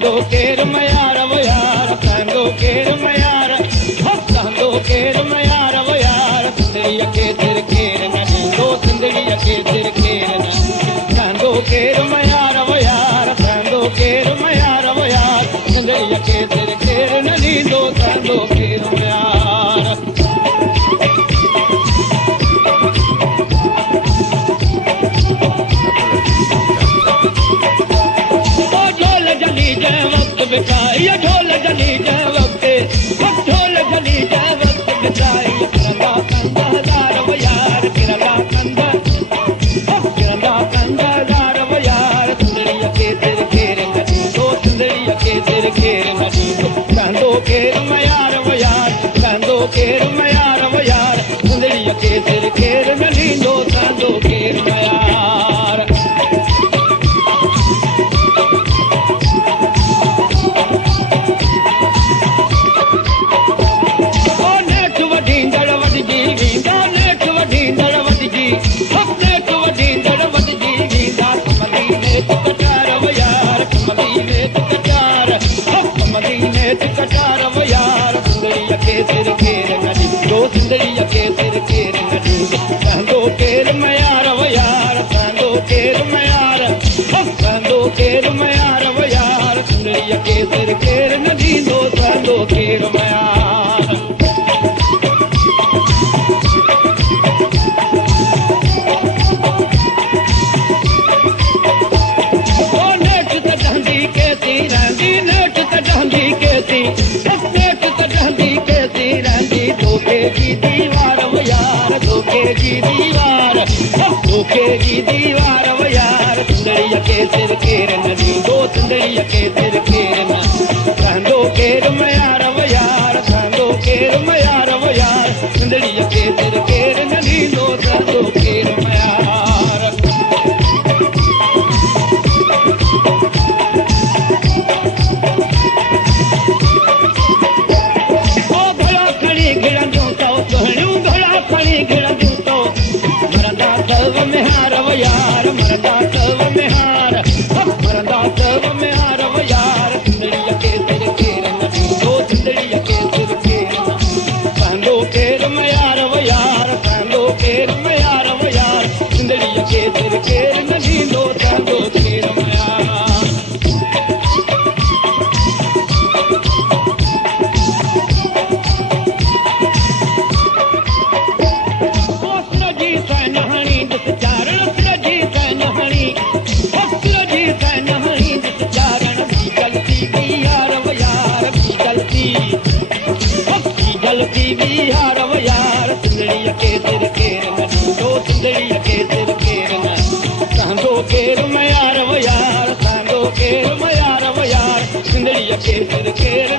सांदो केर मयार वयार सांदो केर मयार सांदो केर मयार वयार सुंदरिया के सिर केर नदी दो सुंदरिया के सिर केर न सांदो केर मयार वयार सांदो केर मयार वयार सुंदरिया के सिर केर नदी दो सांदो केर मयार बिताई ढोल जली जय वक्त ढोल जली जय वक्त बिताई किरला कंदा दार वयार किरला कंदा दार वयार सुंदरिया के सिर घेर नदी दो सुंदरिया के सिर घेर नदी सांदो केर मयार वयार सांदो केर मयार वयार सुंदरिया के सिर घेर नदी दो सांदो केर मयार कटार वयार सुंदरिया के सिर घेर नदी दो सुंदरिया के सिर घेर नदी सांदो केर मयार वयार सांदो केर मयार सांदो केर मयार वयार सुंदरिया के सिर घेर नदी दो सांदो केर मयार की दीवार वयार सुंदरिया के सिर केर नदी दो सुंदरिया के सिर केर न सांदो केर मयार वयार सांदो केर मयार वयार सुंदरिया के सिर केर नदी दो सांदो केर मयार ओ भला खड़ी गिरंदो तो कहणू भला खड़ी गिरंदो तो मरदा तव में हार वयार मरदा तव में हार मरदा तव में हार वयार सुंदरिया के सिर केर नदी दो सुंदरिया के सिर केर सांदो केर मयार वयार सांदो केर मयार वयार सुंदरिया के सिर केर नदी दो सांदो केर मयार बिहार वयार सुंदरिया के सिर केर नदी दो सुंदरिया के सिर केर न सांदो केर मयार वयार सांदो केर मयार वयार सुंदरिया के सिर केर